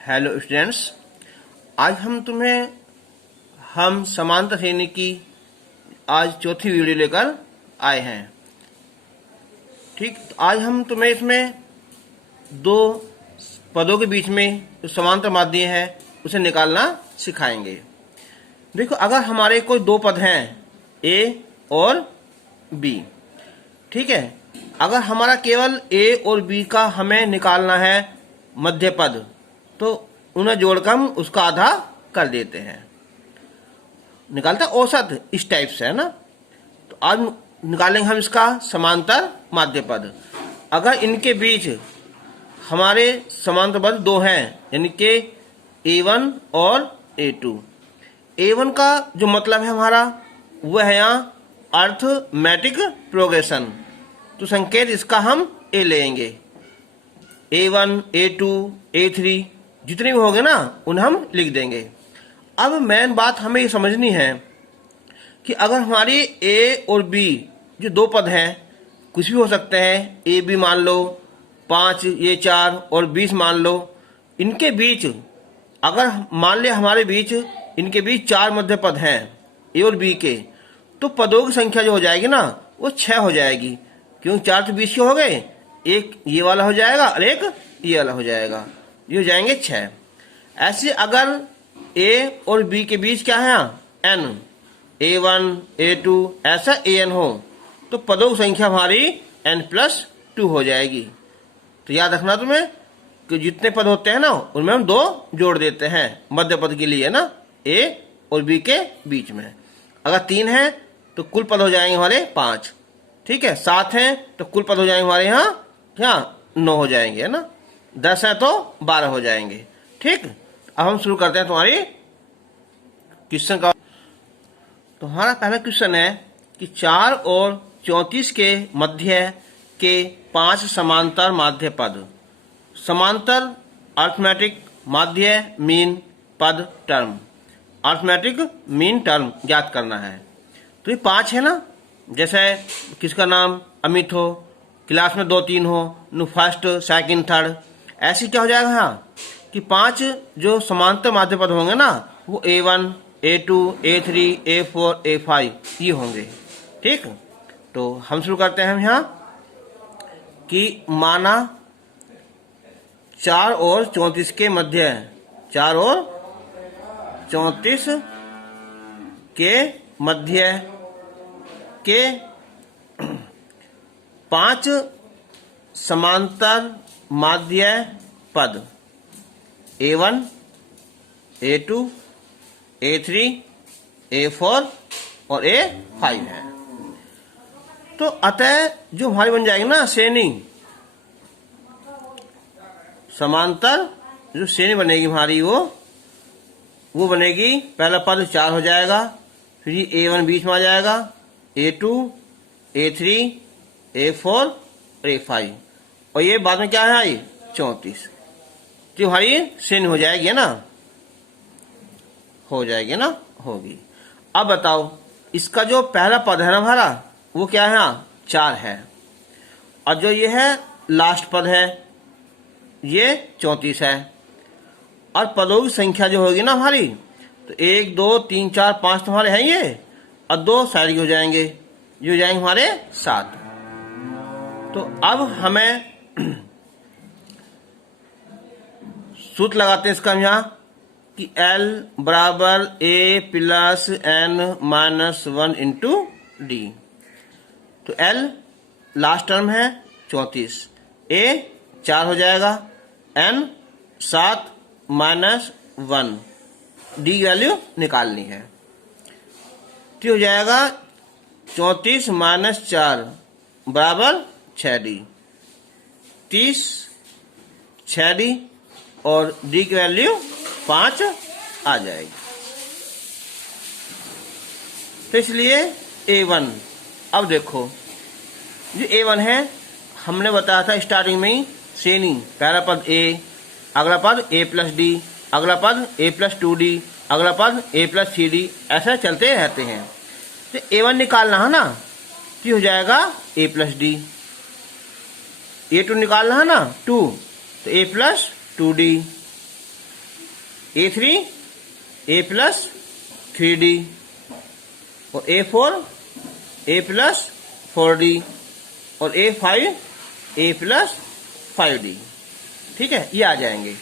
Hello students, आज हम समांतर श्रेणी की आज चौथी वीडियो लेकर आए हैं। ठीक, तो आज हम तुम्हें इसमें दो पदों के बीच में जो समांतर माध्य है उसे निकालना सिखाएंगे। देखो, अगर हमारे कोई दो पद हैं ए और बी, ठीक है, अगर हमारा केवल ए और बी का हमें निकालना है मध्य पद, तो उन्हें जोड़कर हम उसका आधा कर देते हैं, निकालता औसत इस टाइप से, है ना। तो आज निकालेंगे हम इसका समांतर माध्य पद। अगर इनके बीच हमारे समांतर पद दो हैं, यानी कि A1 और A2। A1 का जो मतलब है हमारा वह है यहाँ अर्थमेटिक प्रोग्रेशन, तो संकेत इसका हम A लेंगे। A1, A2, A3 जितने भी होंगे ना उन्हें हम लिख देंगे। अब मेन बात हमें ये समझनी है कि अगर हमारी A और B जो दो पद हैं, कुछ भी हो सकते हैं, A B मान लो 5, ये 4 और 20 मान लो, इनके बीच अगर मान ले हमारे बीच इनके बीच 4 मध्य पद हैं A और B के, तो पदों की संख्या जो हो जाएगी ना वो 6 हो जाएगी, क्योंकि 4 तो 20 के हो गए, एक ये वाला हो जाएगा और एक ये वाला हो जाएगा, ये हो जाएंगे 6। ऐसे अगर A और B के बीच क्या है n, A1, A2 ऐसा AN हो, तो पदों की संख्या हमारी n+2 हो जाएगी। तो याद रखना तुम्हें कि जितने पद होते हैं ना उनमें हम 2 जोड़ देते हैं मध्य पद के लिए ना, A और B के बीच में। अगर 3 है तो कुल पद हो जाएंगे हमारे 5, ठीक है। 7 हैं तो कुल पद हो जाएंगे हमारे यहाँ क्या 9 हो जाएंगे, है ना। 10 है तो 12 हो जाएंगे, ठीक। अब हम शुरू करते हैं तुम्हारी क्वेश्चन का। तो हमारा पहला क्वेश्चन है कि 4 और 34 के मध्य के 5 समांतर माध्य पद, समांतर अर्थमेटिक माध्य मीन पद टर्म, अर्थमेटिक मीन टर्म ज्ञात करना है। तो ये 5 है ना, जैसे किसका नाम अमित हो, क्लास में 2-3 हो, नु फर्स्ट सेकंड थर्ड, ऐसे क्या हो जाएगा यहाँ कि 5 जो समांतर माध्य पद होंगे ना वो A1, A2, A3, A4, A5 ये होंगे, ठीक। तो हम शुरू करते हैं हम यहाँ कि माना 4 और 34 के मध्य, 4 और 34 के मध्य के 5 समांतर माध्य पद A1, A2, A3, A4 और A5 है। तो अतः जो हमारी बन जाएगी ना श्रेणी, समांतर जो श्रेणी बनेगी हमारी वो बनेगी, पहला पद 4 हो जाएगा, फिर ये A1 बीच में आ जाएगा, A2, A3, A4 और A5, और ये बाद में क्या है आई 34। तो हमारी श्रेणी हो जाएगी, है ना, हो जाएगी ना, होगी। अब बताओ इसका जो पहला पद है ना हमारा वो क्या है 4 है, और जो ये है लास्ट पद है ये 34 है, और पदों की संख्या जो होगी ना हमारी, तो 1, 2, 3, 4, 5 तुम्हारे हैं ये, और 2 साइड के हो जाएंगे, ये हो जाएंगे हमारे 7। तो अब हमें सूत्र लगाते हैं इसका यहाँ कि L बराबर A plus N-1 into D। तो L लास्ट टर्म है 34, A 4 हो जाएगा, N 7 -1, D की वैल्यू निकालनी है, तो हो जाएगा 34 - 4 बराबर 6D, 30 6D और D की वैल्यू 5 आ जाएगी। तो इसलिए A1, अब देखो जो A1 है हमने बताया था स्टार्टिंग में ही श्रेणी, पहला पद A, अगला पद A+D, अगला पद A+2D, अगला पद A+3D, ऐसा चलते रहते हैं। तो A1 निकालना है ना, तो हो जाएगा A+D, A2 निकालना है ना 2, तो A+2D, A3 A plus 3D और A4 A प्लस 4D और A5 A प्लस 5D। ठीक है, ये आ जाएंगे।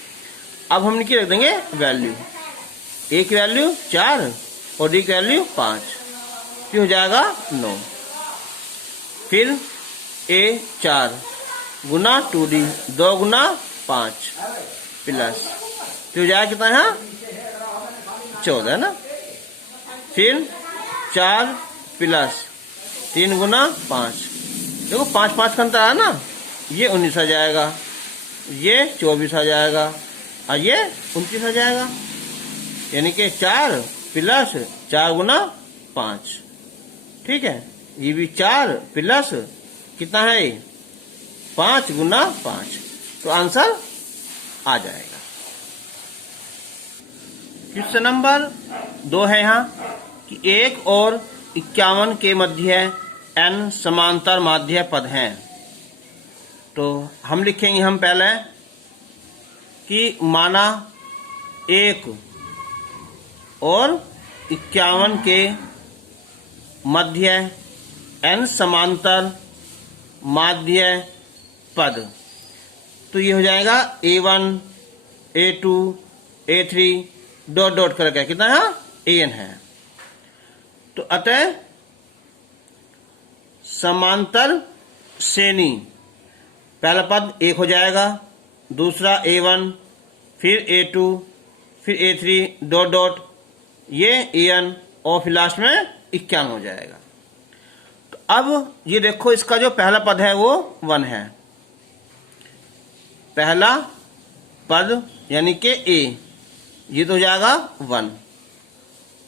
अब हम इनकी रख देंगे वैल्यू। A की वैल्यू 4 और D की वैल्यू 5, फिर हो जाएगा 9। फिर A4 गुना 2D 2 गुना 5 प्लस, फिर हो जाएगा कितना है 14 है ना। फिर 4 प्लस 3 गुना 5, देखो 5 5 का अंतर है ना, ये 19 आ जाएगा, ये 24 आ जाएगा और ये 29 आ जाएगा। यानी कि 4 प्लस 4 गुना 5। ठीक है, ये भी 4 प्लस कितना है 5 गुना 5, तो आंसर आ जाएगा। क्वेश्चन नंबर 2 है यहाँ कि 1 और 51 के मध्य n समांतर माध्य पद हैं। तो हम लिखेंगे हम पहले कि माना 1 और 51 के मध्य n समांतर माध्य पद, तो ये हो जाएगा A1 A2 A3 dot dot करके कितना है AN है। तो अतः समांतर श्रेणी, पहला पद 1 हो जाएगा, दूसरा A1 फिर A2 फिर A3 डॉट डॉट ये AN और फिर लास्ट में 51 हो जाएगा। तो अब ये देखो इसका जो पहला पद है वो 1 है, पहला पद यानी कि A, ये तो हो जाएगा 1,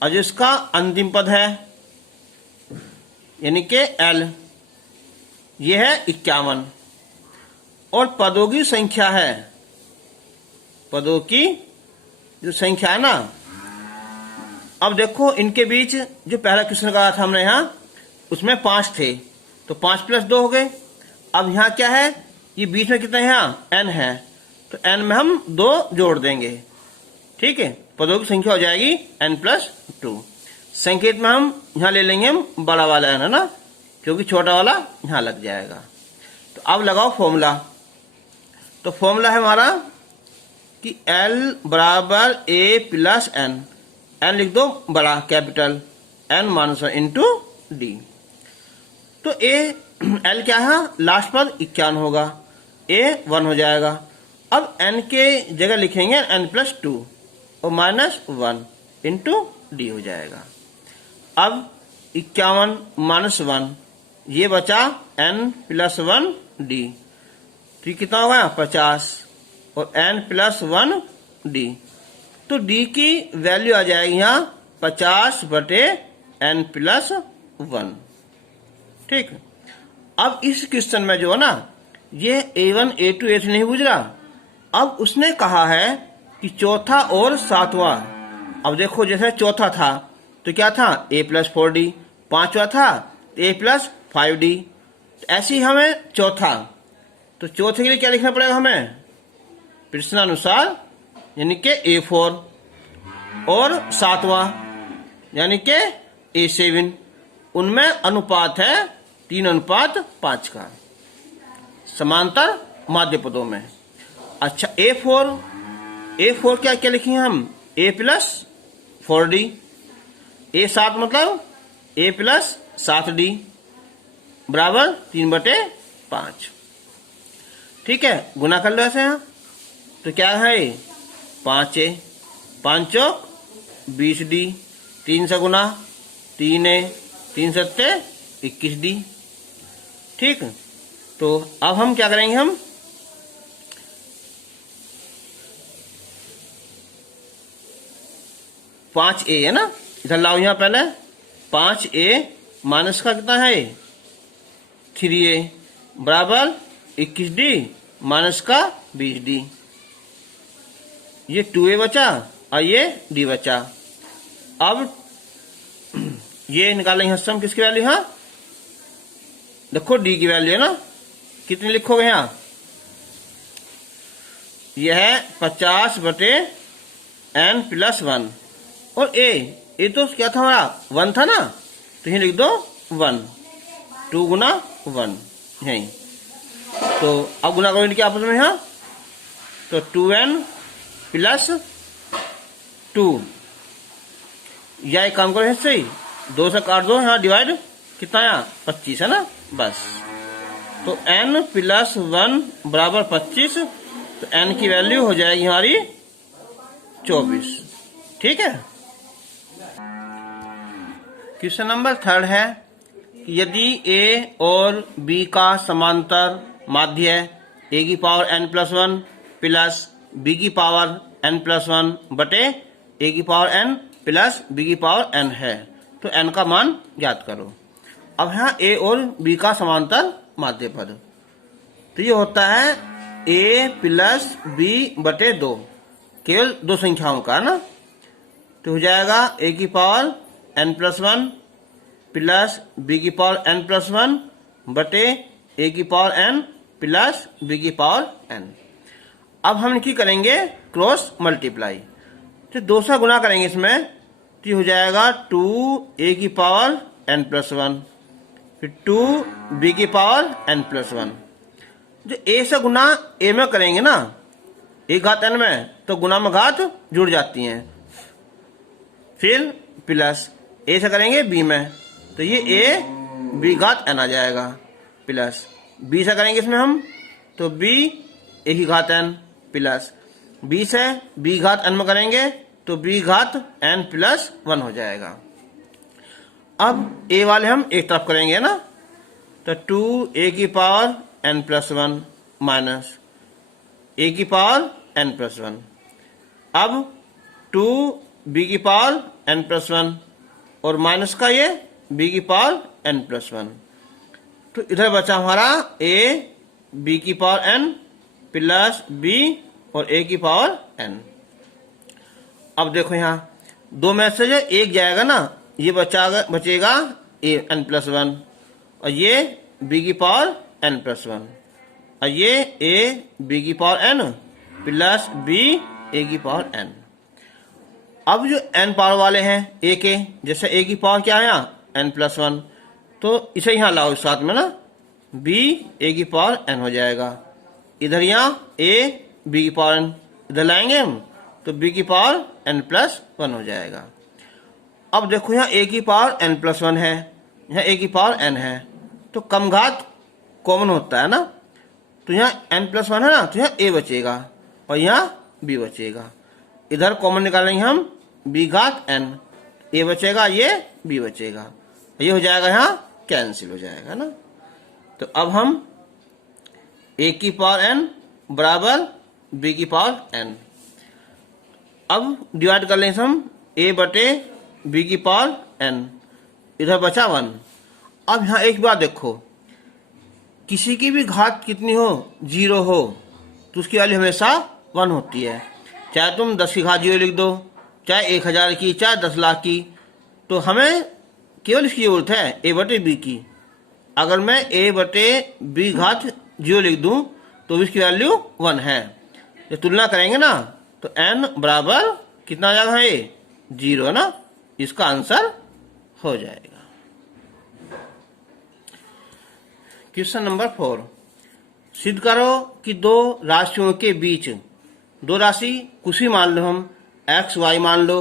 और जो इसका अंतिम पद है यानी कि L, ये है 51, और पदों की संख्या है, पदों की जो संख्या है ना। अब देखो इनके बीच जो पहला क्वेश्चन कहा था हमने यहाँ, उसमें 5 थे, तो 5 प्लस 2 हो गए। अब यहाँ क्या है, ये बीच में कितना है यहाँ n है, तो n में हम 2 जोड़ देंगे। ठीक है, पदों की संख्या हो जाएगी n प्लस 2। संकेत में हम यहाँ ले लेंगे हम बड़ा वाला n है ना, क्योंकि छोटा वाला यहाँ लग जाएगा। तो अब लगाओ फॉर्मूला। तो फॉर्मूला है हमारा कि L बराबर A प्लस N, N लिख दो बड़ा capital, N minus 1 into D। तो L क्या है, लास्ट पर 51 होगा, A 1 हो जाएगा। अब N के जगह लिखेंगे N प्लस 2 और माइनस 1 इंटू D हो जाएगा। अब 51 माइनस 1, ये बचा N प्लस 1 D, तो कितना होगा 50 और n प्लस 1 D, तो D की वैल्यू आ जाएगी यहाँ 50 बटे n प्लस 1। ठीक, अब इस क्वेश्चन में जो है ना, ये A1 A2 A3 नहीं बुझ रहा। अब उसने कहा है कि चौथा और सातवां। अब देखो जैसे चौथा था तो क्या था A प्लस 4D, पांचवा था A प्लस 5D, ऐसे ही हमें चौथा, तो चौथे के लिए क्या लिखना पड़ेगा हमें प्रश्नानुसार, यानी कि A4, और सातवां यानी कि A7, उनमें अनुपात है 3:5 का समांतर माध्य पदों में। अच्छा A4 क्या क्या लिखेंगे हम A प्लस 4D, A7 मतलब A प्लस 7D बराबर 3/5। ठीक है, गुना कर लो ऐसे यहाँ, तो क्या है 5A 5 चौक 20D, 3 से गुना 3A 3 सत्ते 21D। ठीक, तो अब हम क्या करेंगे, हम पांच ए है ना, इधर लाओ यहाँ पहले 5A माइनस का कितना है 3A बराबर 21D माइनस का 20D, ये 2A बचा और ये D बचा। अब ये निकालेंगे हम किसकी वैल्यू, हाँ देखो D की वैल्यू है ना, कितनी लिखोगे यहाँ, यह है 50 बटे n प्लस 1 और ए तो क्या था हमारा 1 था ना, तो यही लिख दो 1, 2 गुना 1 यही। तो अब गुना करो इनके आपस में यहाँ, तो 2n प्लस 2, या एक काम करो इससे ही 2 से काट दो, यहाँ डिवाइड कितना यहाँ 25 है ना बस। तो n प्लस 1 बराबर 25, तो n की वैल्यू हो जाएगी हमारी 24। ठीक है। क्वेश्चन नंबर 3 है कि यदि a और b का समांतर माध्य a की power n plus 1 plus b की पावर n प्लस 1 बटे a की पावर n प्लस b की पावर n है, तो n का मान ज्ञात करो। अब यहाँ a और b का समांतर माध्य पद, तो ये होता है a प्लस b बटे 2, केवल 2 संख्याओं का ना, तो हो जाएगा a की power n plus 1 plus b की पावर n प्लस 1 बटे a की पावर n प्लस b की पावर n। अब हम इनकी करेंगे क्रॉस मल्टीप्लाई, तो 2 से गुना करेंगे इसमें, तो हो जाएगा 2a की पावर n प्लस 1 फिर 2b की पावर n प्लस 1। जो a से गुना a में करेंगे ना, एक घात n में, तो गुना में घात जुड़ जाती हैं, फिर प्लस a से करेंगे b में, तो ये a b घात n आ जाएगा, प्लस b से करेंगे इसमें हम, तो b a की घात n प्लस b से b घात n में करेंगे तो b घात n प्लस 1 हो जाएगा। अब a वाले हम एक तरफ करेंगे ना, तो 2a की power n plus 1 minus a की पावर n प्लस 1, अब 2b की पावर n प्लस 1 और माइनस का ये b की पावर n प्लस 1, तो इधर बचा हमारा a b की पावर n प्लस b और a की पावर n। अब देखो यहाँ 2 में से जो एक जाएगा ना, ये बचेगा a n प्लस 1 और ये b की पावर n प्लस 1 और ये a b की power n plus b a की पावर n। अब जो n पावर वाले हैं a के, जैसे a की पावर क्या है यहाँ n प्लस 1, तो इसे यहाँ लाओ इस साथ में ना, b a की पावर n हो जाएगा, इधर यहाँ a b की पावर n इधर लाएंगे हम, तो b की पावर n प्लस 1 हो जाएगा। अब देखो यहाँ a की पावर n प्लस 1 है, यहाँ a की पावर n है, तो कम घात कॉमन होता है ना, तो यहाँ n प्लस 1 है ना, तो यहाँ a बचेगा और यहाँ b बचेगा, इधर कॉमन निकालेंगे हम b घात n, a बचेगा ये b बचेगा, ये हो जाएगा यहाँ कैंसिल हो जाएगा ना। तो अब हम a की पावर n बराबर b की पावर n, अब डिवाइड कर लेंगे हम a बटे b की पावर n, इधर बचा 1। अब यहाँ एक बात देखो, किसी की भी घात कितनी हो 0 हो तो उसकी वैल्यू हमेशा 1 होती है, चाहे तुम 10 की घात 0 लिख दो, चाहे 1000 की, चाहे 10 लाख की, तो हमें केवल इसकी जरूरत है a बटे b की। अगर मैं a बटे b घात 0 लिख दूं तो इसकी वैल्यू 1 है, जब तुलना करेंगे ना तो n बराबर कितना आ जाएगा, ये 0 ना, इसका आंसर हो जाएगा। क्वेश्चन नंबर 4, सिद्ध करो कि 2 राशियों के बीच, 2 राशि कुछ भी मान लो, हम x y मान लो,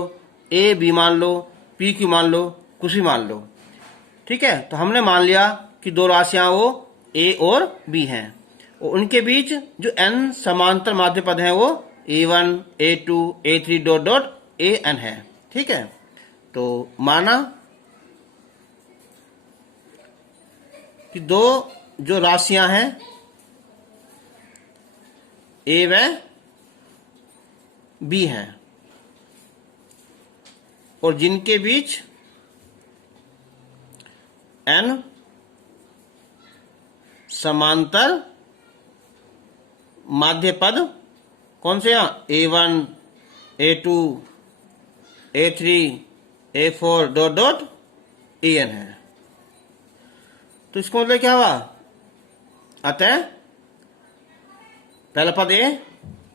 a b मान लो, p q मान लो, कुछ भी मान लो, ठीक है। तो हमने मान लिया कि 2 राशियां वो a और b हैं और उनके बीच जो n समांतर माध्य पद हैं वो a1 a2 a3 dot dot an है, ठीक है। तो माना कि 2 जो राशियां हैं a व b हैं और जिनके बीच n समांतर माध्य पद कौन से यहाँ a1 a2 a3 a4 dot dot an है। तो इसको मतलब क्या हुआ, अतः पहला पद a,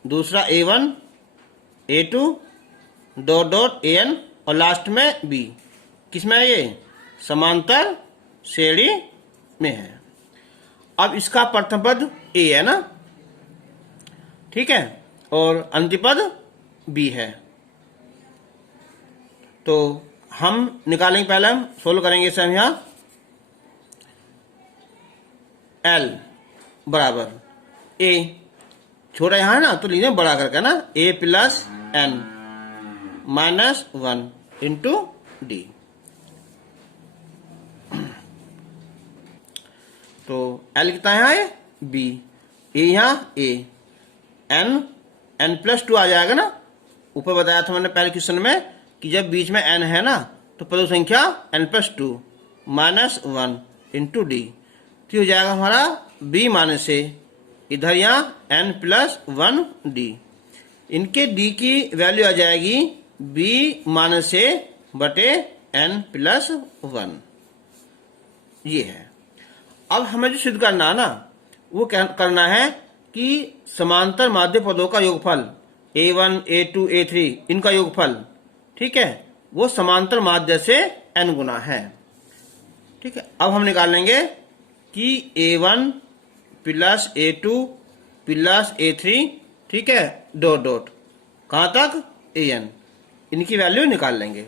दूसरा a1 a2 dot dot an और लास्ट में b। किसमें है ये? समांतर श्रेणी में है। अब इसका प्रथम पद a है ना, ठीक है, और अंतिम पद b है। तो हम निकालेंगे, पहले हम सोल्व करेंगे इसे। हम यहाँ l बराबर a, छोटा यहाँ है ना तो लीजिए बड़ा करके ना, a plus n minus 1 into D. तो l कितना है यहाँ? b, a यहाँ a, n प्लस 2 आ जाएगा ना। ऊपर बताया था मैंने पहले क्वेश्चन में कि जब बीच में n है ना तो पदों संख्या n plus 2 minus 1 into D. तो हो जाएगा हमारा b माइनस a, इधर यहाँ n प्लस 1 डी। इनके d की वैल्यू आ जाएगी b माइनस a बटे n प्लस 1। ये है। अब हमें जो सिद्ध करना है ना वो करना है कि समांतर माध्य पदों का योगफल a1, a2, a3 इनका योगफल, ठीक है, वो समांतर माध्य से n गुना है। ठीक है, अब हम निकाल लेंगे कि a1 plus a2 plus a3, ठीक है, डॉट डॉट कहाँ तक an, इनकी वैल्यू निकाल लेंगे।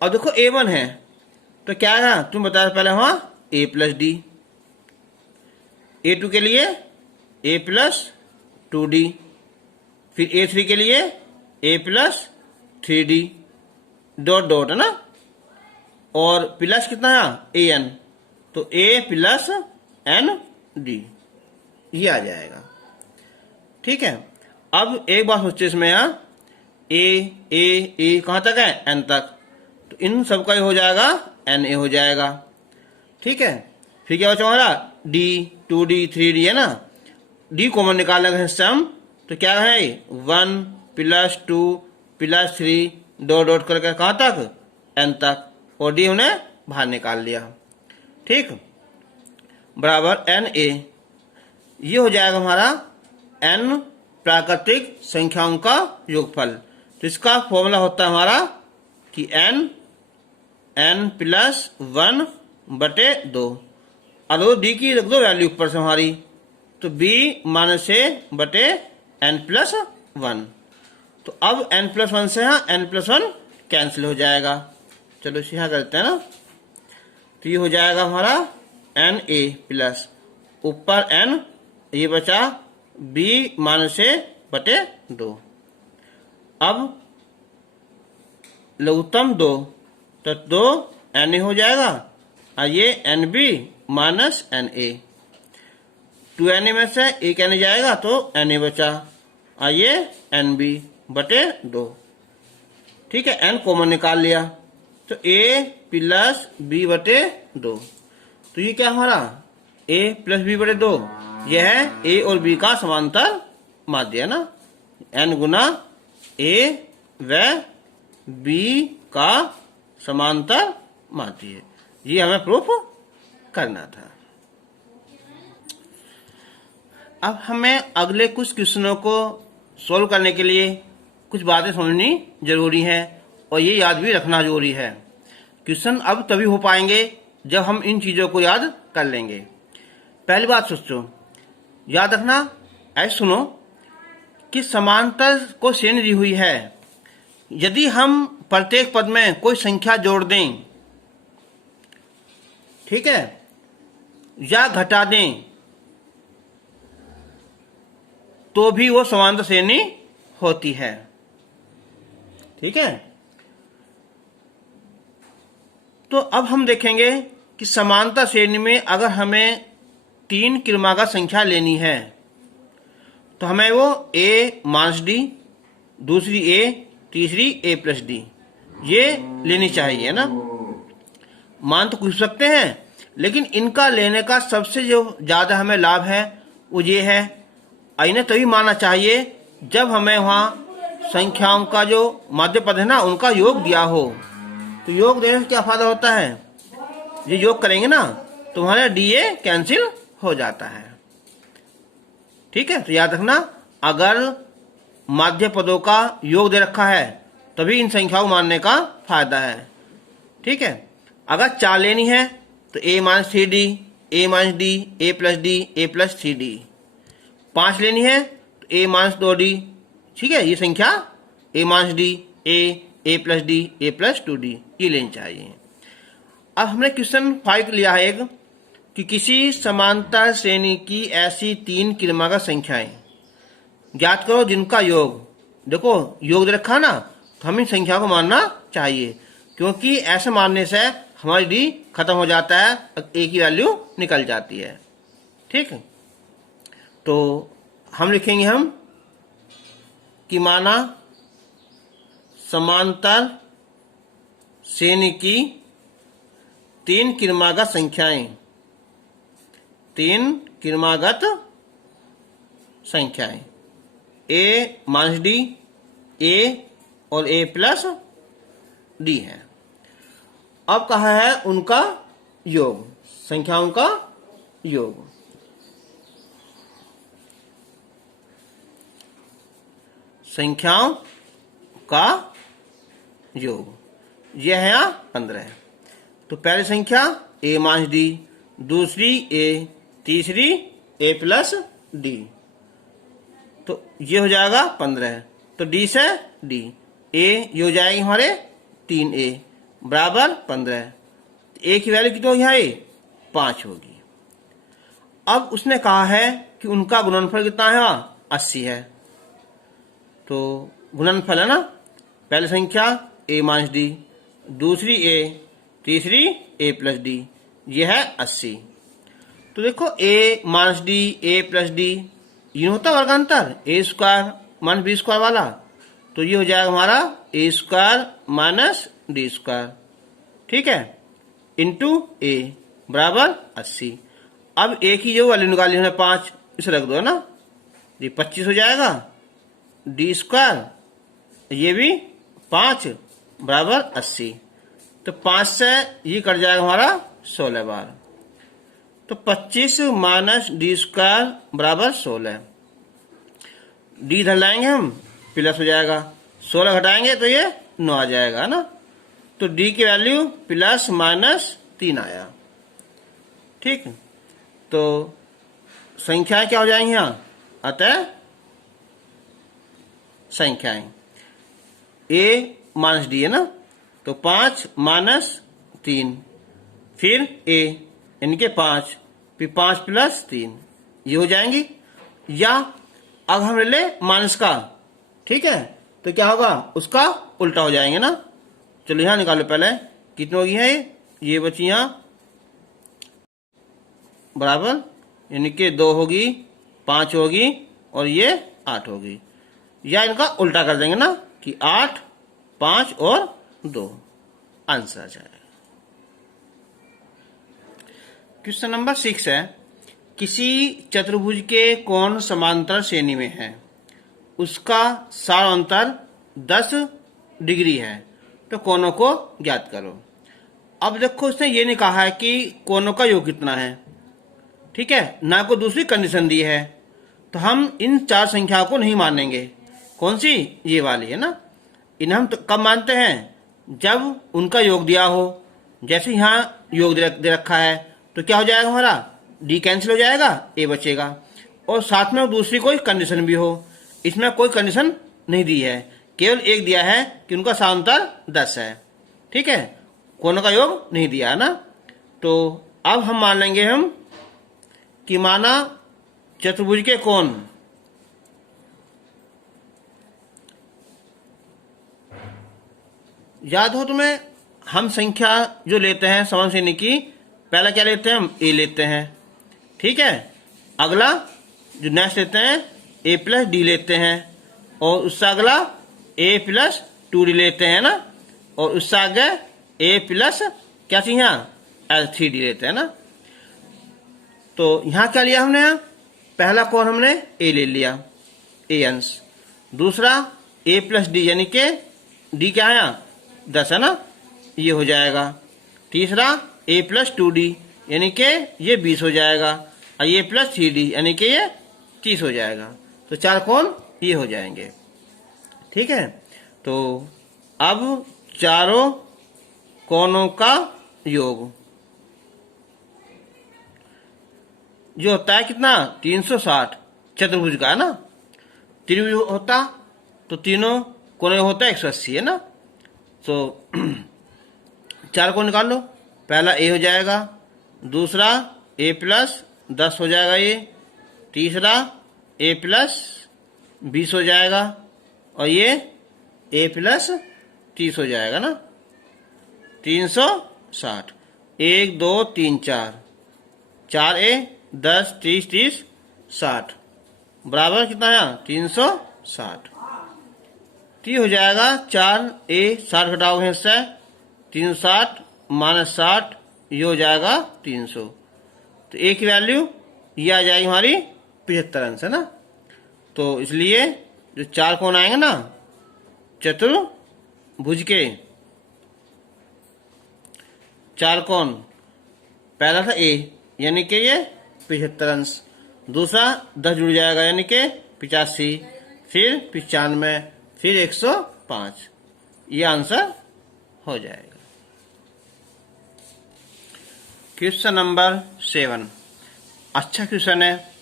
अब देखो a1 है तो क्या है, तुम बताया पहले वहां a प्लस डी, a2 के लिए a प्लस 2d, फिर a3 के लिए a plus 3d, dot dot है ना, और प्लस कितना है an, तो a प्लस n d, ये आ जाएगा। ठीक है, अब एक बात सोचिए इसमें, यहाँ a कहाँ तक है? n तक, तो इन सबका हो जाएगा na हो जाएगा। ठीक है, फिर क्या बचा हमारा d, 2d, 3d है ना, d कॉमन निकालने का हिस्सा हम, तो क्या है 1 प्लस 2 प्लस 3 डॉट डॉट करके कहाँ तक? n तक, और d हमने बाहर निकाल लिया। ठीक, बराबर na, ये हो जाएगा हमारा n प्राकृतिक संख्याओं का योगफल। तो इसका फॉर्मूला होता है हमारा कि n प्लस 1 बटे 2, और डी की रख दो वैल्यू ऊपर से हमारी, तो b माइनस a बटे n प्लस 1। तो अब n प्लस 1 से यहाँ n प्लस 1 कैंसिल हो जाएगा। चलो इसे यहाँ करते हैं ना, तो ये हो जाएगा हमारा na प्लस ऊपर n, ये बचा b माइनस a बटे 2। अब लघुत्तम 2, तो 2 na हो जाएगा, और ये nb माइनस na, 2na में से एक na जाएगा तो na बचा, और ये nb बटे 2। ठीक है, n कॉमन निकाल लिया, तो a प्लस b बटे 2, तो ये क्या हमारा a प्लस b बटे 2, यह है a और b का समांतर माध्य है ना, n गुना a व b का समांतर माध्य, ये हमें प्रूफ करना था। अब हमें अगले कुछ क्वेश्चनों को सॉल्व करने के लिए कुछ बातें समझनी जरूरी है, और ये याद भी रखना जरूरी है। क्वेश्चन अब तभी हो पाएंगे जब हम इन चीजों को याद कर लेंगे। पहली बात सोचो, याद रखना, ऐसे सुनो कि समांतर को श्रेणी दी हुई है, यदि हम प्रत्येक पद में कोई संख्या जोड़ दें, ठीक है, या घटा दें, तो भी वो समांतर श्रेणी होती है। ठीक है, तो अब हम देखेंगे कि समांतर श्रेणी में अगर हमें 3 क्रमागत संख्या लेनी है तो हमें वो a माइनस डी, दूसरी a, तीसरी a प्लस डी, ये लेनी चाहिए ना। मान तो पूछ सकते हैं, लेकिन इनका लेने का सबसे जो ज्यादा हमें लाभ है वो ये है, इन्हें तभी मानना चाहिए जब हमें वहां संख्याओं का जो माध्य पद है ना उनका योग दिया हो। तो योग देने से क्या फायदा होता है, ये योग करेंगे ना तो हमारा डी ए कैंसिल हो जाता है। ठीक है, तो याद रखना, अगर माध्य पदों का योग दे रखा है तभी इन संख्याओं को मानने का फायदा है। ठीक है, अगर 4 लेनी है तो a minus 3d, a minus d, a plus d, a plus 3d। 5 लेनी है तो a माइनस 2d। ठीक है, ये संख्या a minus d, a plus d, a plus 2d ये लेनी चाहिए। अब हमने क्वेश्चन 5 लिया है एक, कि किसी समांतर श्रेणी की ऐसी 3 क्रमागत संख्याएं ज्ञात करो जिनका योग, देखो योग दे रखा ना, तो हम इन संख्या को मानना चाहिए, क्योंकि ऐसे मानने से हमारी डी खत्म हो जाता है, ए की वैल्यू निकल जाती है। ठीक है, तो हम लिखेंगे हम कि माना समांतर श्रेणी की 3 क्रमागत संख्याएं, 3 क्रमागत संख्याएं ए माइनस डी, ए और ए प्लस डी है। अब कहा है उनका योग, संख्याओं का योग। संख्याओं का योग यह है यहाँ 15। तो पहली संख्या a माइनस डी, दूसरी a, तीसरी a प्लस डी, तो ये हो जाएगा 15। तो d से d, a ये हो जाएगी हमारे 3a बराबर 15। a की वैल्यू कितनी होगी यहाँ 5 होगी। अब उसने कहा है कि उनका गुणनफल कितना है, 80 है। तो गुणनफल है ना, पहली संख्या a माइनस डी, दूसरी a, तीसरी a प्लस डी, यह है 80। तो देखो a minus D, a plus D, ये होता वर्गांतर a square minus B square वाला, तो ये हो जाएगा हमारा a square minus D square. ठीक है, इंटू a बराबर 80। अब a की जो वैल्यू निकाली हमने 5, इसे रख दो ना, ये 25 हो जाएगा। डी स्क्वायर ये भी 5 बराबर 80, तो 5 से ये कट जाएगा हमारा 16 बार। तो 25 माइनस डी स्क्वायर बराबर 16। डी इधर लाएंगे हम, प्लस हो जाएगा, 16 घटाएंगे तो ये 9 आ जाएगा ना। तो डी की वैल्यू प्लस माइनस 3 आया। ठीक, तो संख्याएं क्या हो जाएंगी यहाँ, अतः संख्याएं a माइनस डी है ना, तो 5 माइनस 3, फिर a यानी के 5, फिर 5 प्लस 3 ये हो जाएंगी। या अब हम ले माइनस का, ठीक है, तो क्या होगा, उसका उल्टा हो जाएंगे ना। चलो यहां निकालो पहले, कितनी होगी है ये बची यहां बराबर, यानी कि 2 होगी, 5 होगी और ये 8 होगी। या इनका उल्टा कर देंगे ना कि 8, 5 और 2 आंसर आ जाएगा। क्वेश्चन नंबर 6 है, किसी चतुर्भुज के कोण समांतर श्रेणी में है, उसका सार अंतर 10 डिग्री है, तो कोणों को ज्ञात करो। अब देखो उसने ये नहीं कहा है कि कोणों का योग कितना है, ठीक है, ना कोई दूसरी कंडीशन दी है, तो हम इन 4 संख्याओं को नहीं मानेंगे। कौन सी, ये वाली है ना। इन्हें हम तो कब मानते हैं, जब उनका योग दिया हो। जैसे यहाँ योग दे रखा है तो क्या हो जाएगा हमारा, डी कैंसिल हो जाएगा, ए बचेगा, और साथ में दूसरी कोई कंडीशन भी हो। इसमें कोई कंडीशन नहीं दी है, केवल एक दिया है कि उनका सामांतर 10 है। ठीक है, कोणों का योग नहीं दिया है ना। तो अब हम मान लेंगे हम कि माना चतुर्भुज के कोण याद हो तुम्हें, हम संख्या जो लेते हैं समान श्रेणी की, पहला क्या लेते हैं, हम ए लेते हैं। ठीक है, अगला जो नेक्स्ट लेते हैं ए प्लस डी लेते हैं, और उससे अगला ए प्लस 2d लेते हैं ना, और उससे आगे ए प्लस क्या चाहिए यहाँ, L3d लेते हैं ना। तो यहाँ क्या लिया हमने, पहला कोण हमने ए ले लिया, ए अंश, दूसरा ए प्लस डी यानी कि डी क्या है यहाँ 10 है ना, ये हो जाएगा। तीसरा a प्लस 2d यानी कि ये 20 हो जाएगा, और ये प्लस 3d यानी कि ये 30 हो जाएगा। तो 4 कोण ये हो जाएंगे। ठीक है, तो अब चारों कोनों का योग जो होता है कितना 360 चतुर्भुज का है ना। त्रिभुज होता तो तीनों कोने होता है 180 है ना। तो चार को निकाल लो। पहला ए हो जाएगा, दूसरा ए प्लस 10 हो जाएगा ये, तीसरा ए प्लस 20 हो जाएगा और ये ए प्लस 30 हो जाएगा ना। 360 1 2 3 4 4 ए 10 30 30 60 बराबर कितना है 360। तो हो जाएगा 4 ए 60 घटाओ है इससे 360 माइनस 60 ये हो जाएगा 300। तो ए की वैल्यू ये आ जाएगी हमारी 75 अंश है ना। तो इसलिए जो चार कोण आएंगे ना चतुर्भुज के चार कोण, पहला था ए यानी कि ये 75 अंश, दूसरा 10 जुड़ जाएगा यानी कि 85, फिर 95, फिर 105। ये आंसर हो जाएगा। क्वेश्चन नंबर 7 अच्छा क्वेश्चन है,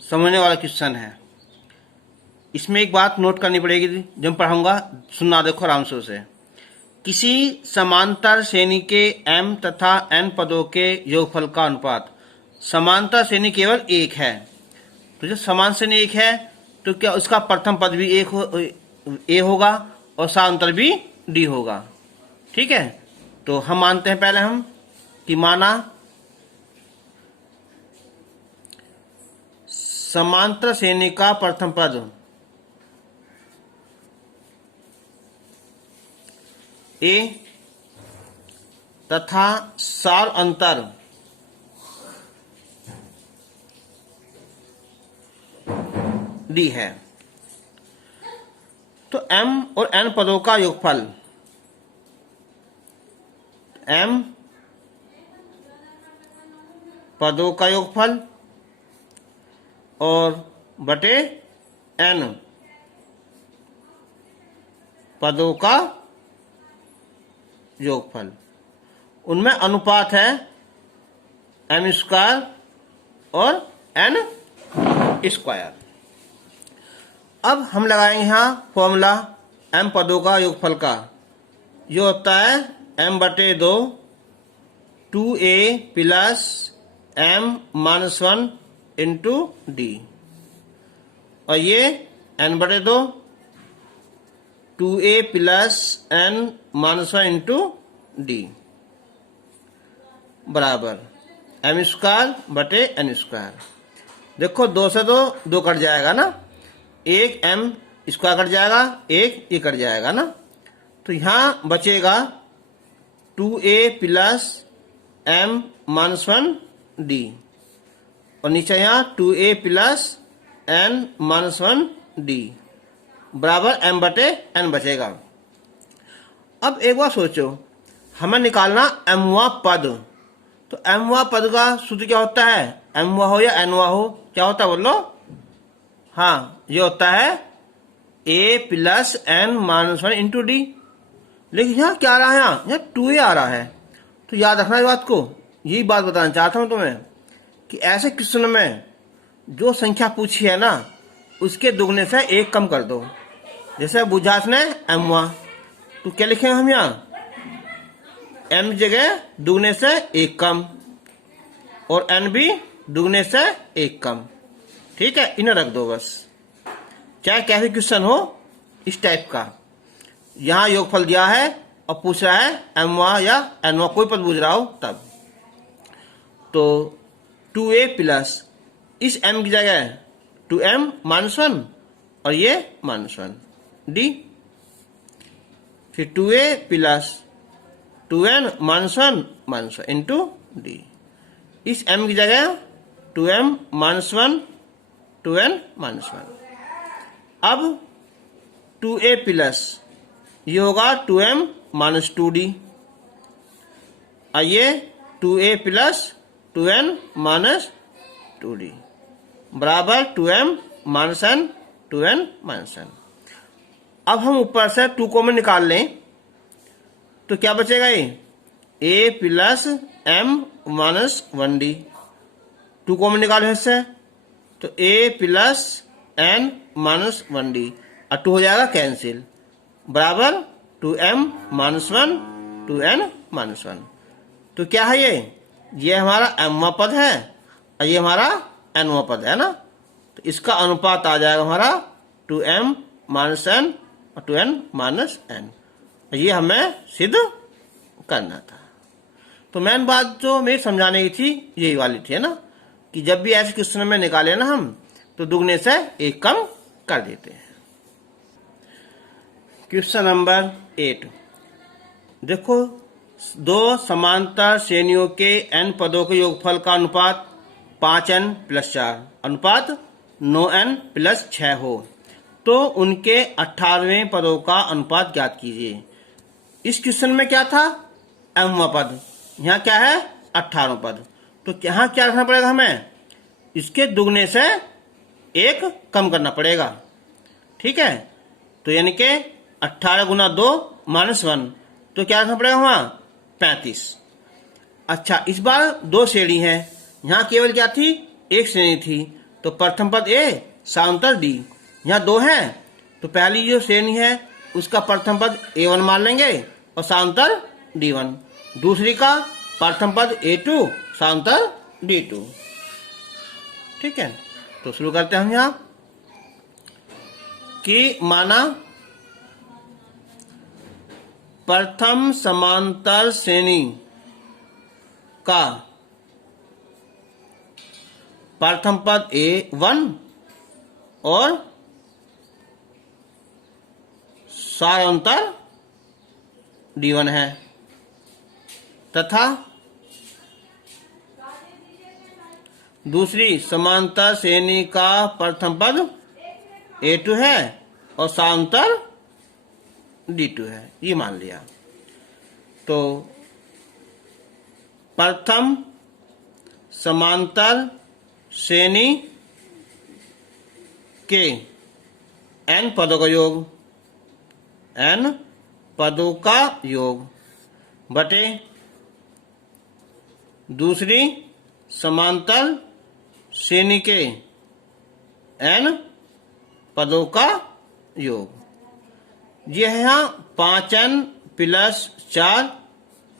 समझने वाला क्वेश्चन है। इसमें एक बात नोट करनी पड़ेगी, जब मैं पढ़ाऊंगा सुनना देखो आराम से उसे। किसी समांतर श्रेणी के m तथा n पदों के योगफल का अनुपात। समांतर श्रेणी केवल एक है, तो जब समान श्रेणी एक है तो क्या उसका प्रथम पद भी ए होगा और सामांतर भी डी होगा। ठीक है, तो हम मानते हैं पहले हम कि माना समांतर श्रेणी का प्रथम पद ए तथा सार अंतर डी है, तो m और n पदों का योगफल m पदों का योगफल और बटे n पदों का योगफल, उनमें अनुपात है m स्क्वायर और n स्क्वायर। अब हम लगाएंगे यहाँ फॉर्मूला m पदों का योगफल का, जो होता है m बटे 2 2a plus m minus 1 into D, और ये n बटे 2 2a plus n minus 1 into D बराबर m स्क्वायर बटे n स्क्वायर। देखो 2 से 2 कट जाएगा ना, एक m स्क्वायर कट जाएगा, एक ये कट जाएगा ना। तो यहाँ बचेगा 2a plus m minus 1 D और नीचे यहाँ 2a plus n minus 1 D बराबर m बटे n बचेगा। अब एक बार सोचो, हमें निकालना mवा पद, तो mवा पद का सूत्र क्या होता है, mवा हो या nवा हो क्या होता है बोलो। हाँ, ये होता है a plus n minus 1 into D. लेकिन यहाँ क्या आ रहा है, यहाँ 2a आ रहा है। तो याद रखना इस बात को, यही बात बताना चाहता हूँ तुम्हें कि ऐसे क्वेश्चन में जो संख्या पूछी है ना उसके दुगने से एक कम कर दो। जैसे बुझास ने m1, तो क्या लिखेंगे हम यहाँ m जगह दुगने से एक कम और n भी दुगने से एक कम। ठीक है, इन्हें रख दो बस, चाहे कैसे क्वेश्चन हो इस टाइप का। यहाँ योगफल दिया है और पूछ रहा है m1 या n1 कोई पद पूछ रहा हो तब। तो 2a प्लस इस m की जगह 2m माइनस 1 और ये माइनस 1 डी, फिर 2a plus 2n minus 1 into D. इस m की जगह 2m माइनस 1 2n माइनस 1। अब 2a प्लस ये होगा 2m माइनस 2d, आइए 2a plus 2n minus 2d बराबर 2m minus n 2n minus n। अब हम ऊपर से 2 कॉमन निकाल लें तो क्या बचेगा, ये a plus m minus 1d। 2 common निकालो इससे तो a plus n minus 1d और 2 हो जाएगा कैंसिल, बराबर 2m माइनस 1 2n माइनस 1। तो क्या है ये हमारा mवां पद है और ये हमारा nवां पद है ना। तो इसका अनुपात आ जाएगा हमारा 2m माइनस n और 2n माइनस n। ये हमें सिद्ध करना था। तो मेन बात जो मेरी समझाने की थी यही वाली थी, है ना, कि जब भी ऐसे क्वेश्चन में निकाले ना हम तो दुगने से 1 कम कर देते हैं। क्वेश्चन नंबर 8 देखो, 2 समांतर श्रेणियों के n पदों के योगफल का अनुपात 5n प्लस 4 अनुपात 9n प्लस 6 हो तो उनके 18वें पदों का अनुपात ज्ञात कीजिए। इस क्वेश्चन में क्या था, mवां पद, यहाँ क्या है 18वां पद। तो यहाँ क्या रखना पड़ेगा, हमें इसके दुगने से 1 कम करना पड़ेगा, ठीक है। तो यानी कि 18 गुना 2 माइनस 1, तो क्या रखना पड़ेगा वहाँ 35। अच्छा, इस बार 2 श्रेणी है, यहाँ केवल क्या थी, 1 श्रेणी थी। तो प्रथम पद A सामांतर D, यहाँ 2 है तो पहली जो श्रेणी है उसका प्रथम पद A1 मान लेंगे और सामांतर D1, दूसरी का प्रथम पद A2 सामांतर D2, ठीक है। तो शुरू करते हैं हम यहाँ कि माना प्रथम समांतर श्रेणी का प्रथम पद A1 और सारांतर D1 है तथा दूसरी समांतर श्रेणी का प्रथम पद A2 है और सारांतर D2 है, ये मान लिया। तो प्रथम समांतर श्रेणी के n पदों का योग, n पदों का योग बटे दूसरी समांतर श्रेणी के n पदों का योग। यह है यहाँ 5n प्लस 4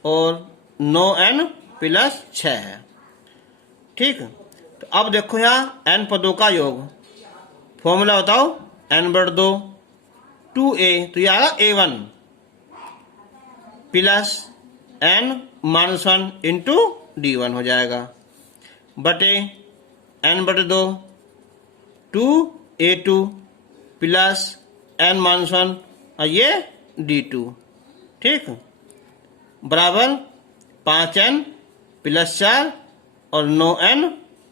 और 9n प्लस 6 है, ठीक। तो अब देखो यहाँ n पदों का योग, फॉर्मूला बताओ, n बट 2 2a, तो यह आएगा A1 plus n minus 1 into D1 हो जाएगा बटे n बटे 2 2a2 प्लस n माइनस 1 और ये D2, ठीक, बराबर 5n प्लस 4 और 9n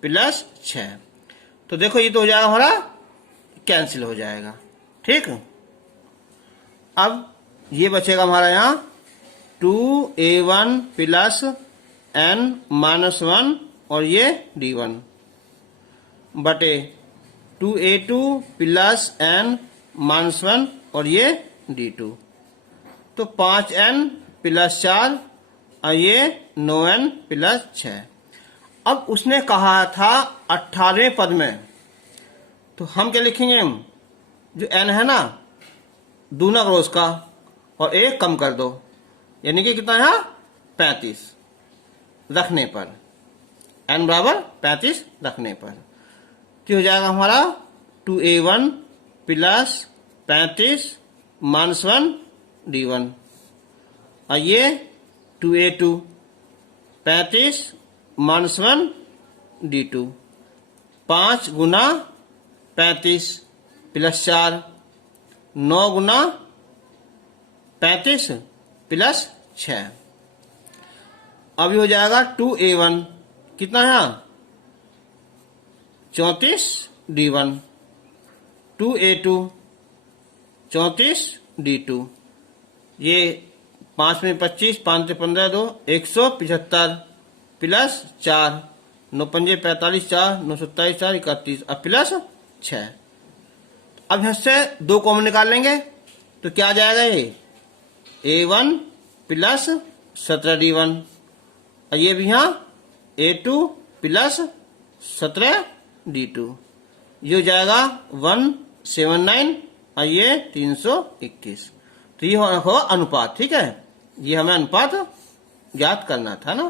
प्लस 6। तो देखो ये तो हो जाएगा हमारा कैंसिल हो जाएगा, ठीक। अब ये बचेगा हमारा यहाँ 2a1 प्लस n माइनस 1 और ये D1 बटे 2a2 प्लस n माइनस 1 और ये D2। तो 5n प्लस 4 और ये 9n प्लस 6। अब उसने कहा था 18वें पद में, तो हम क्या लिखेंगे, जो n है ना दूना करो उसका और 1 कम कर दो, यानी कि कितना है 35 रखने पर, n बराबर 35 रखने पर। तो हो जाएगा हमारा 2a1 प्लस 35 माइनस 1 D1 और ये 2a2 35 माइनस 1 D2, 5 गुना 35 प्लस 4 9 गुना 35 प्लस 6। अभी हो जाएगा 2a1 कितना है 34 D1, 2a2 34 D2, ये 5 में 25 5 से 15 2 175 प्लस 4 9 पंजे 45 4 9 27 4 31 और प्लस 6। अब यहाँ से 2 कॉमन निकाल लेंगे तो क्या आ जाएगा ये A1 प्लस 17D1, और ये भी यहाँ A2 प्लस 17D2, ये हो जाएगा 179 और ये 321। तो ये होगा अनुपात। ठीक है, ये हमें अनुपात ज्ञात करना था ना।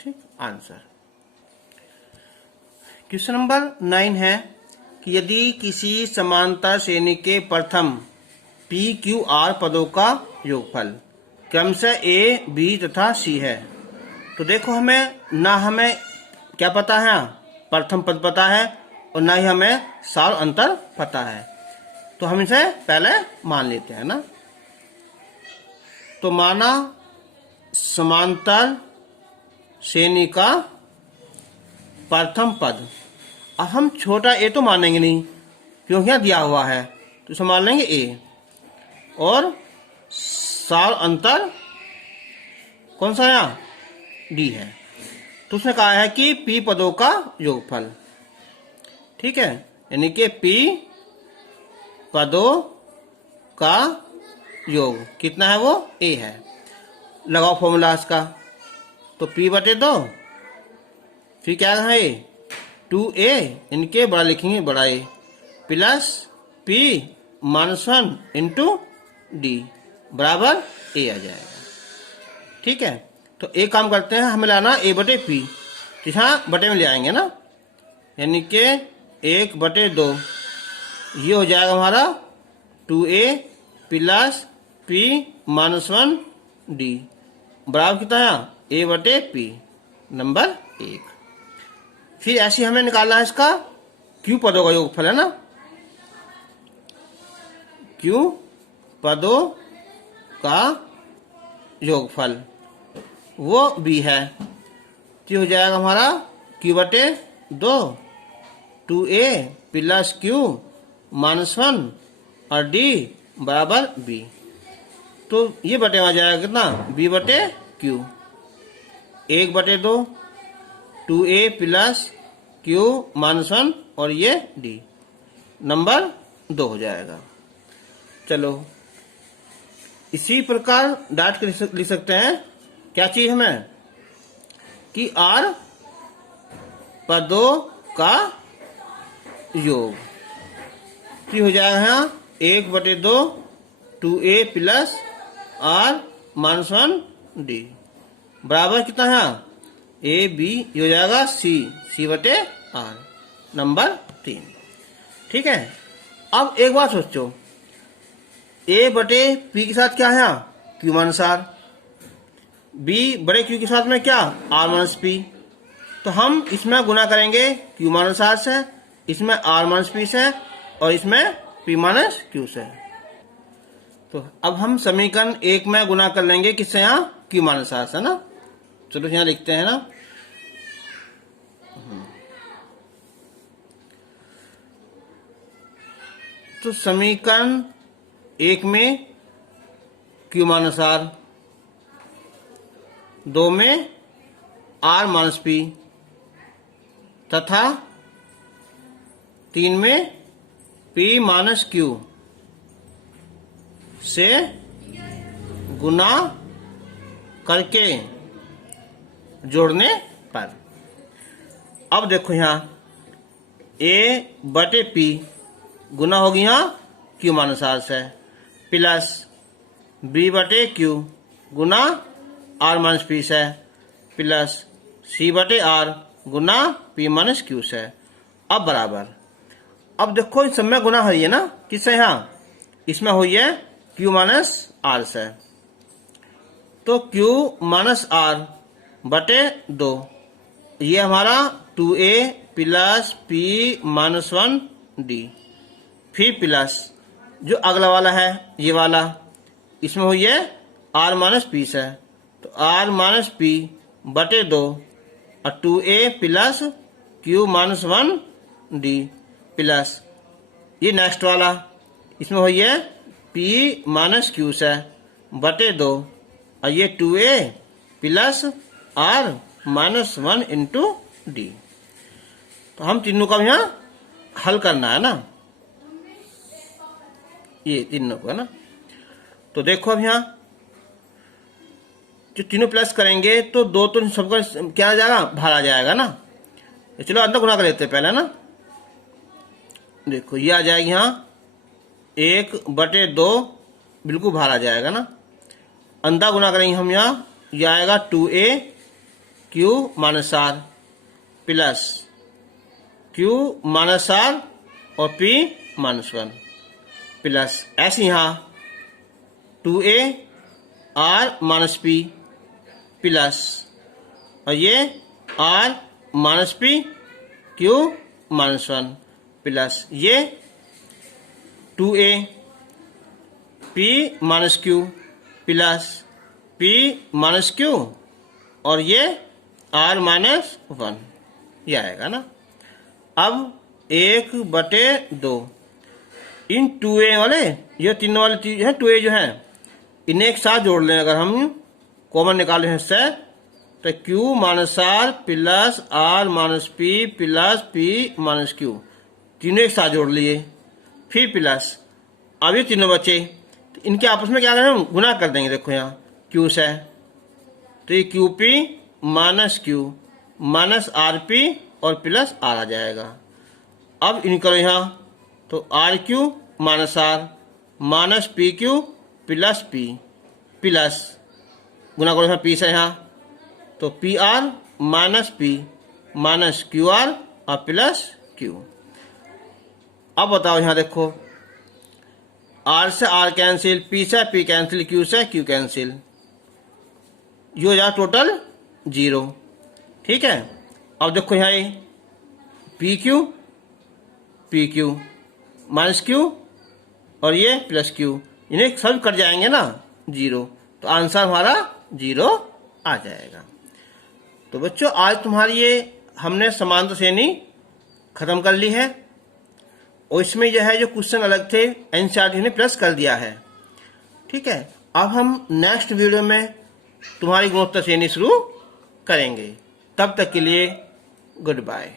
ठीक, आंसर। क्वेश्चन नंबर 9 है कि यदि किसी समांतर श्रेणी के प्रथम P Q R पदों का योगफल क्रमशः A, B तथा C है, तो देखो हमें क्या पता है, प्रथम पद पता है, और ना ही हमें साल अंतर पता है। तो हम इसे पहले मान लेते हैं ना। तो माना समांतर श्रेणी का प्रथम पद, अब हम छोटा a तो मानेंगे नहीं क्योंकि यहाँ दिया हुआ है, तो इसे मान लेंगे a, और साल अंतर कौन सा यहाँ d है। तो उसने कहा है कि p पदों का योगफल। ठीक है, यानी कि p पदों का योग कितना है, वो a है। लगाओ फॉर्मूला इसका, तो p/2, फिर क्या है 2a, इनके बड़ा लिखेंगे बड़ा a, plus p -1 into d बराबर a आ जाएगा। ठीक है, तो एक काम करते हैं, हमें लाना a/p, तो यहाँ बटे में ले आएंगे ना, यानी कि 1/2, ये हो जाएगा हमारा 2a प्लस p -1 d बराबर कितना है a/p नंबर 1। फिर ऐसे हमें निकालना है इसका q पदों का योगफल, है ना। q पदों का योगफल वो b है, तो हो जाएगा हमारा q/2, 2a प्लस q -1 और d बराबर b। तो ये बटे में आ जाएगा कितना, b/q, 1/2, 2a प्लस q -1 और ये d नंबर 2 हो जाएगा। चलो इसी प्रकार डाट के लिख सकते हैं, क्या चाहिए हमें कि r पदों का योग, तो हो जाएगा यहाँ 1/2, 2a प्लस r -1 d बराबर कितना है a b, ये हो जाएगा c/r नंबर 3। ठीक है, अब एक बात सोचो, a/p के साथ क्या है q अनुसार, b बड़े q के साथ में क्या r-p, तो हम इसमें गुना करेंगे q अनुसार से, इसमें r-p से, और इसमें p-q से। तो अब हम समीकरण 1 में गुना कर लेंगे किससे, यहाँ q अनुसार से ना। चलो यहाँ लिखते हैं ना, तो समीकरण 1 में q अनुसार, 2 में r-p तथा 3 में p-q से गुना करके जोड़ने पर। अब देखो यहाँ a/p गुना होगी यहाँ q अनुसार से, प्लस b/q गुना r-p से, प्लस c/r गुना p-q से। अब बराबर, अब देखो इस सब में गुना हुई है ना, किससे यहाँ, इसमें हुई है q-r से, तो q-r/2, ये हमारा 2a प्लस p-1 d, फिर प्लस जो अगला वाला है ये वाला, इसमें हुई है r-p से, तो r-p/2 और 2a plus q-1 d plus ये नेक्स्ट वाला, इसमें हुई है p-q से /2 और ये 2a plus r-1 into d। तो हम तीनों का यहाँ हल करना है ना, ये तीनों को है ना। तो देखो अब यहाँ जो तीनों प्लस करेंगे तो दो तो सबका क्या आ जाएगा, भार आ जाएगा ना। तो चलो अंदर गुना कर लेते हैं पहले ना। देखो ये आ जाएगी यहाँ 1/2, बिल्कुल भार आ जाएगा ना। अंदर गुना करेंगे हम यहाँ, ये आएगा 2a Q minus R plus Q minus R और p माइनस 1 प्लस ऐसे यहाँ 2a r minus p plus और ये r minus p Q minus 1 plus ये 2a p minus Q plus p minus Q और ये r माइनस 1, ये आएगा ना। अब 1/2 इन 2a वाले, ये तीनों वाले चीज है 2a जो है, इन्हें एक साथ जोड़ लें। अगर हम कॉमन निकाले हैं इससे तो q minus R plus r minus p plus p minus q, तीनों एक साथ जोड़ लिए, फिर प्लस। अब ये तीनों बचे तो इनके आपस में क्या करें, हम गुना कर देंगे। देखो यहाँ q से तो ये qp minus q minus rp और प्लस r आ जाएगा। अब इन करो यहाँ तो rq minus r minus pq plus p plus गुना करो यहाँ p से यहाँ तो pr minus p minus qr और प्लस q। अब बताओ यहाँ देखो r से r कैंसिल, p से p कैंसिल, q से q कैंसिल, ये हो जाए टोटल 0। ठीक है। अब देखो यहाँ ये पी क्यू माइनस क्यू और ये प्लस क्यू, इन्हें सब कट जाएंगे ना 0, तो आंसर हमारा 0 आ जाएगा। तो बच्चों आज तुम्हारी ये हमने समांतर श्रेणी खत्म कर ली है और इसमें जो है जो क्वेश्चन अलग थे एनसीईआरटी ने प्लस कर दिया है। ठीक है। अब हम नेक्स्ट वीडियो में तुम्हारी गुणोत्तर श्रेणी शुरू करेंगे। तब तक के लिए गुड बाय।